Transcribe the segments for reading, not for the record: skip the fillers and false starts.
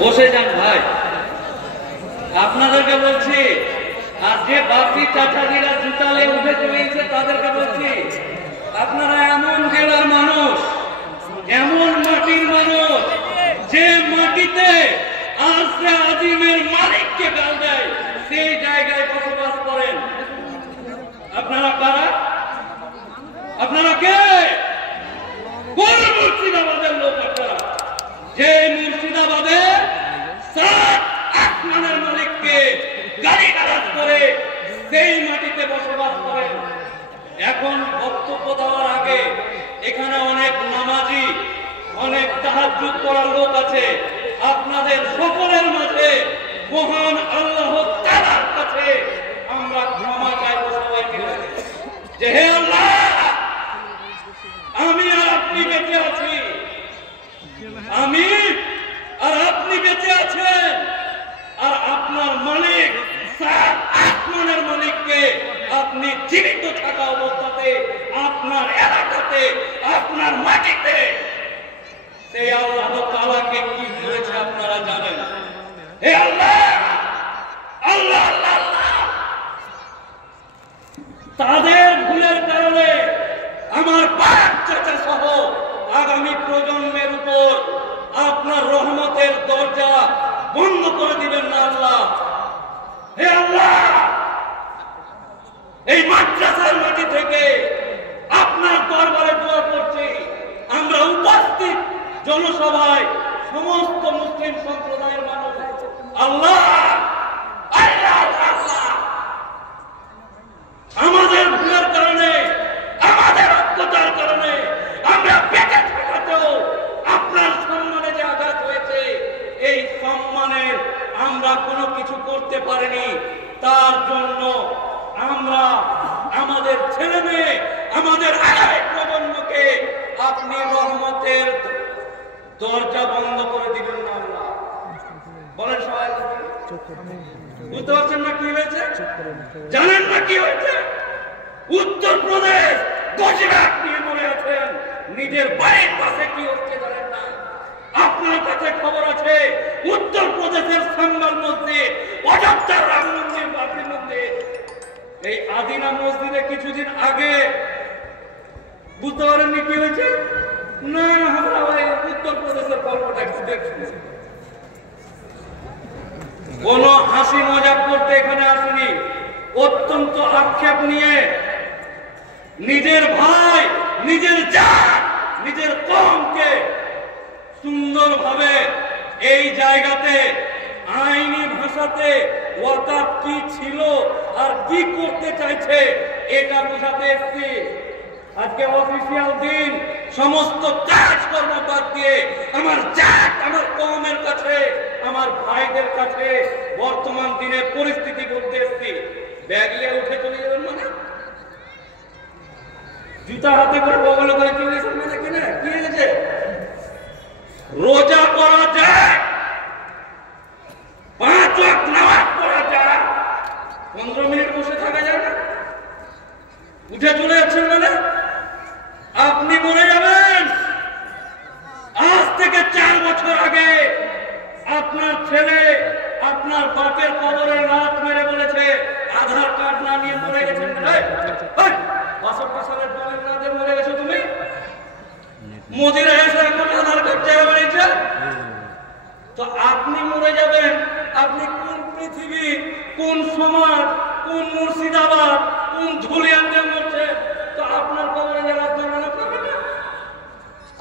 বসে যান ভাই, আপনাদেরকে বলছি। আর যে বাপি চাচাজিরা জুতালে উঠে চলেছে তাদেরকে বলছি, আপনারা এমন জেলার মানুষ, এমন মাটির মানুষ, যে মাটিতে আরশে আজিমের মালিককে গাল দেয়, সেই জায়গায় বসবাস করেন। আপনারা কারা? আপনারা কে? কোন মুর্শিদাবাদের লোক আপনারা? যে মুর্শিদাবাদে 7 আসমানের মালিককে গালিগালাজ করে সেই মাটিতে বসবাস করেন। এখন বক্তব্য দেওয়ার আগে এখানে অনেক নামাজি, অনেক তাহাজ্জুদ করার লোক আছে। আপনাদের সকলের মাঝে মহান আল্লাহ তাআলার কাছে আমরা ক্ষমা চাইব সবাই মিলে, যে হে আল্লাহ, আমি আর আপনি বেঁচে আছি, আমি আর আপনি বেঁচে আছেন, আর আপনার মালিক 7 আসমানের মালিককে আপনি জীবিত থাকা অবস্থাতে আপনার এলাকাতে, আপনার মাটিতে সেই আল্লাহ তাআলাকে কি করেছে আপনারা জানেন? হে আল্লাহ, আল্লাহ আল্লাহ আল্লাহ, তাদের ভুলের কারণে আমার বাপ চাচা সহ আগামী প্রজন্মের উপর আপনার রহমতের দরজা বন্ধ করে দিবেন না আল্লাহ। হে আল্লাহ, এই মাদ্রাসার মাটি থেকে আপনার দরবারে দোয়া করছি, আমরা উপস্থিত জনসভায় সমস্ত মুসলিম সম্প্রদায়ের মানুষ, আল্লাহ আল্লাহ আল্লাহ, আমাদের ভুলের কারণে, আমাদের অজ্ঞতার কারণে আমরা বেঁচে থাকাতেও আপনার সম্মানে যে আঘাত হয়েছে, এই সম্মানের আমরা কোনো কিছু করতে পারিনি। তার জন্য আমরা আমাদের ছেলে মেয়ে, আমাদের আগামী প্রজন্মকে আপনি রহমতের দরজা বন্ধ করে দিবেন না আল্লাহ। বলেন সবাই, বুঝতে পারছেন না কি হয়েছে? জানেন না কি হয়েছে? উত্তরপ্রদেশ গজরাট নিয়ে মনে আছেন, নিজের বাড়ির পাশে কি হচ্ছে জানেন না। আপনার কাছে খবর আছে, উত্তরপ্রদেশের সাম্বাল মসজিদ, অযোধ্যার রাম মন্দির, বাবরি মন্দির, এই আদিনা মসজিদে কিছুদিন আগে বুঝতে পারেননি কি হয়েছে? না, আমরা ভাই উত্তরপ্রদেশের গল্পটা একটু দেখছি। কোন হাসি মজাক করতে এখানে আসেনি, অত্যন্ত আক্ষেপ নিয়ে নিজের ভাই, নিজের জাত, নিজের কওমকে সুন্দরভাবে এই জায়গাতে আইনি ভাষাতে ওয়াকাফ কি ছিল আর কি করতে চাইছে এটা বোঝাতে এসেছি। আজকে অফিসিয়াল দিন, সমস্ত কাজকর্ম বাদ দিয়ে আমার জাত, আমার কওমের কাছে, আমার ভাইদের কাছে বর্তমান দিনের পরিস্থিতি বলতে এসেছি। ব্যাগ নিয়ে উঠে চলে যাবেন মানে, জুতা হাতে করে বগলে করে চলে যাবেন মানে কিনা কি হয়েছে? রোজা করা যায়, 5 ওয়াক্ত নামাজ পড়া যায়, 15 মিনিট বসে থাকা যায় না? উঠে চলে যাচ্ছেন মানে আপনি মরে যাবেন। আজ থেকে 4 বছর আগে আপনার ছেলে আপনার বাপের কবরে লাথ মেরে বলেছে আধার কার্ড না নিয়ে মরে গেছেন। 65 সালের দলের না দিয়ে মরে গেছো তুমি। মোদিরা এসে এখন আধার কার্ড চাইয়া বানিয়েছে। তো আপনি মরে যাবেন, আপনি কোন পৃথিবী, কোন সমাজ, কোন মুর্শিদাবাদ, কোন ধুলিয়ানতে মরছে? তো আপনার কবরে যারা ধর্মনা পাবে না,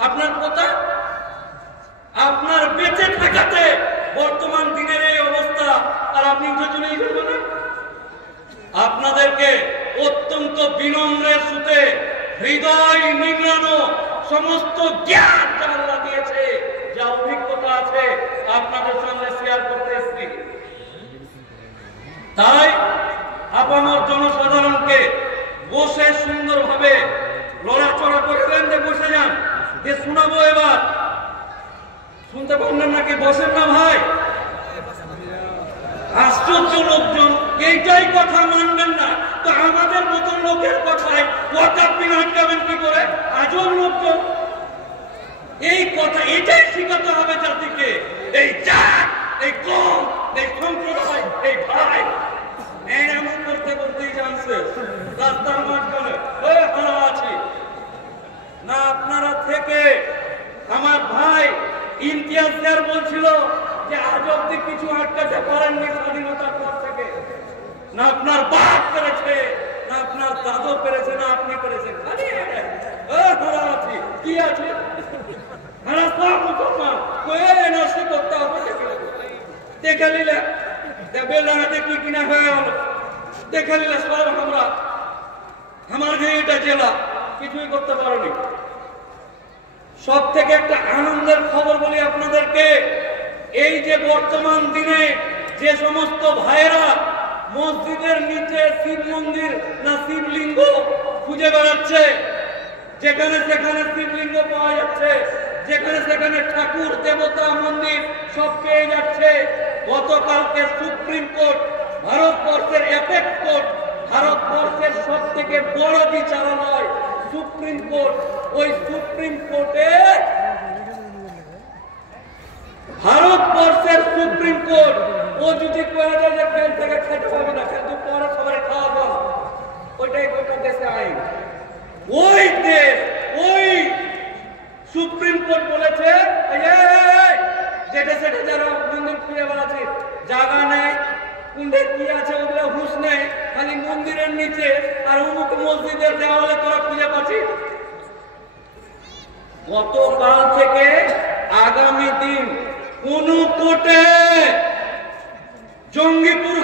আপনার কথা, আপনার বেঁচে থাকাতে বর্তমান দিনের এই অবস্থা, আর আপনি উঠে চলে যাবেন না। আপনাদেরকে অত্যন্ত বিনম্রের সুতে হৃদয় নিংড়ানো সমস্ত জ্ঞান যা আল্লাহ দিয়েছে, যা অভিজ্ঞতা আছে আপনাদের সঙ্গে শেয়ার করতে এসেছি। তাই আপামর জনসাধারণকে বসে সুন্দরভাবে লড়াচড়া করে দেন, যে বসে যান, যে শোনাবো এবার। শুনতে পারলেন নাকি? বসেন না ভাই। আশ্চর্য লোকজন এইটাই কথা মানবেন না, তো আমাদের মতো লোকের কথায় ওয়াকাফ বিল আটকাবেন কি করে? আজব লোকজন। এই কথা এটাই শিখাতে হবে জাতিকে। এই ইমতিয়াজ স্যার বলছিল যে আজ অব্দি কিছু আটকাতে পারেননি স্বাধীনতার পর থেকে, না আপনার বাপ পেরেছে, না আপনার দাদু পেরেছে, না আপনি পেরেছেন। খালি আছি কি আছে সব মুসলমান এনআরসি করতে হবে দেখে নিলে, বেলাতে কি কিনা হয়ে গেল দেখে নিলে সব আমরা আমার এটা জেলা কিছুই করতে পারেনি। সব থেকে একটা আনন্দের খবর বলি আপনাদেরকে, এই যে বর্তমান দিনে যে সমস্ত ভাইয়েরা মসজিদের নিচে শিব মন্দির না শিবলিঙ্গ খুঁজে বেড়াচ্ছে, যেখানে সেখানে শিবলিঙ্গ পাওয়া যাচ্ছে, যেখানে সেখানে ঠাকুর দেবতা মন্দির সব পেয়ে যাচ্ছে। গতকালকে সুপ্রিম কোর্ট, ভারতবর্ষের অ্যাপেক্স কোর্ট, ভারতবর্ষের সব থেকে বড় বিচারালয় সুপ্রিম কোর্ট, ওই সুপ্রিম কোর্টে ভারতবর্ষের সুপ্রিম কোর্ট ও যদি কয়ে দেয় যে ফেল থেকে খেতে পাবে না, কিন্তু পরে সবাই খাওয়া দাওয়া, ওইটাই গোটা দেশে আইন। ওই দেশ, ওই সুপ্রিম কোর্ট বলেছে যেটা সেটা যারা মন্দির খুঁজে বেড়াচ্ছে, জায়গা নেই, কুণ্ডে কি আছে ওগুলো হুঁশ নেই, খালি মন্দিরের নিচে আর অমুক মসজিদের দেওয়ালে তোরা খুঁজে পাচ্ছিস। গতকাল থেকে আগামী দিন কোন কোর্টে জঙ্গিপুর